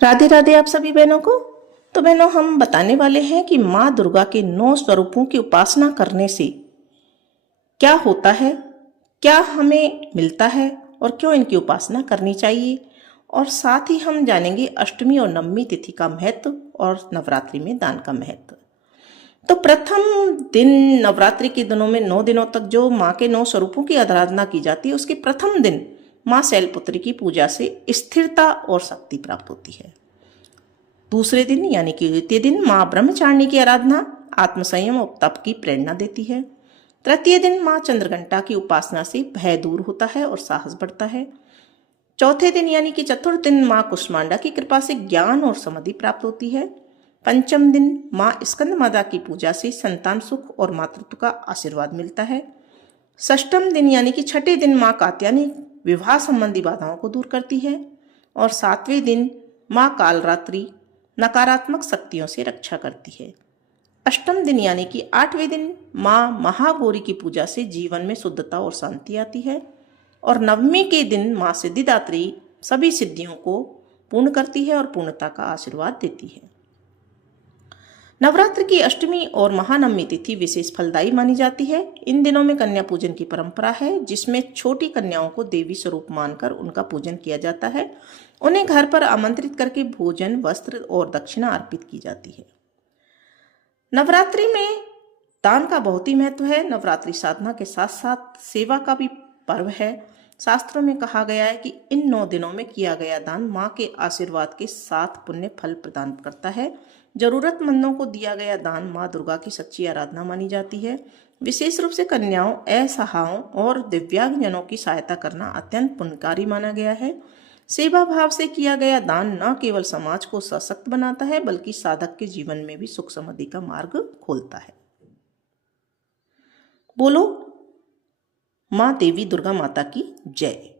राधे राधे आप सभी बहनों को। तो बहनों, हम बताने वाले हैं कि माँ दुर्गा के 9 स्वरूपों की उपासना करने से क्या होता है, क्या हमें मिलता है और क्यों इनकी उपासना करनी चाहिए। और साथ ही हम जानेंगे अष्टमी और नवमी तिथि का महत्व और नवरात्रि में दान का महत्व। तो प्रथम दिन, नवरात्रि के दिनों में 9 दिनों तक जो माँ के 9 स्वरूपों की आराधना की जाती है, उसके प्रथम दिन माँ शैलपुत्री की पूजा से स्थिरता और शक्ति प्राप्त होती है। दूसरे दिन यानी कि द्वितीय दिन माँ ब्रह्मचारिणी की आराधना आत्मसंयम और तप की प्रेरणा देती है। तृतीय दिन माँ चंद्रघंटा की उपासना से भय दूर होता है और साहस बढ़ता है। चौथे दिन यानी कि चतुर्थ दिन माँ कुष्मांडा की कृपा से ज्ञान और समाधि प्राप्त होती है। पंचम दिन माँ स्कंद माता की पूजा से संतान सुख और मातृत्व का आशीर्वाद मिलता है। षष्ठम दिन यानी कि छठे दिन माँ कात्यायनी विवाह संबंधी बाधाओं को दूर करती है। और सातवें दिन माँ कालरात्रि नकारात्मक शक्तियों से रक्षा करती है। अष्टम दिन यानी कि 8वें दिन माँ महागौरी की पूजा से जीवन में शुद्धता और शांति आती है। और नवमी के दिन माँ सिद्धिदात्री सभी सिद्धियों को पूर्ण करती है और पूर्णता का आशीर्वाद देती है। नवरात्र की अष्टमी और महानवमी तिथि विशेष फलदायी मानी जाती है। इन दिनों में कन्या पूजन की परंपरा है, जिसमें छोटी कन्याओं को देवी स्वरूप मानकर उनका पूजन किया जाता है। उन्हें घर पर आमंत्रित करके भोजन, वस्त्र और दक्षिणा अर्पित की जाती है। नवरात्रि में दान का बहुत ही महत्व है। नवरात्रि साधना के साथ साथ सेवा का भी पर्व है। शास्त्रों में कहा गया है कि इन 9 दिनों में किया गया दान माँ के आशीर्वाद के साथ पुण्य फल प्रदान करता है। जरूरतमंदों को दिया गया दान माँ दुर्गा की सच्ची आराधना मानी जाती है। विशेष रूप से कन्याओं, असहायों और दिव्यांगजनों की सहायता करना अत्यंत पुण्यकारी माना गया है। सेवा भाव से किया गया दान न केवल समाज को सशक्त बनाता है, बल्कि साधक के जीवन में भी सुख समृद्धि का मार्ग खोलता है। बोलो माँ देवी दुर्गा माता की जय।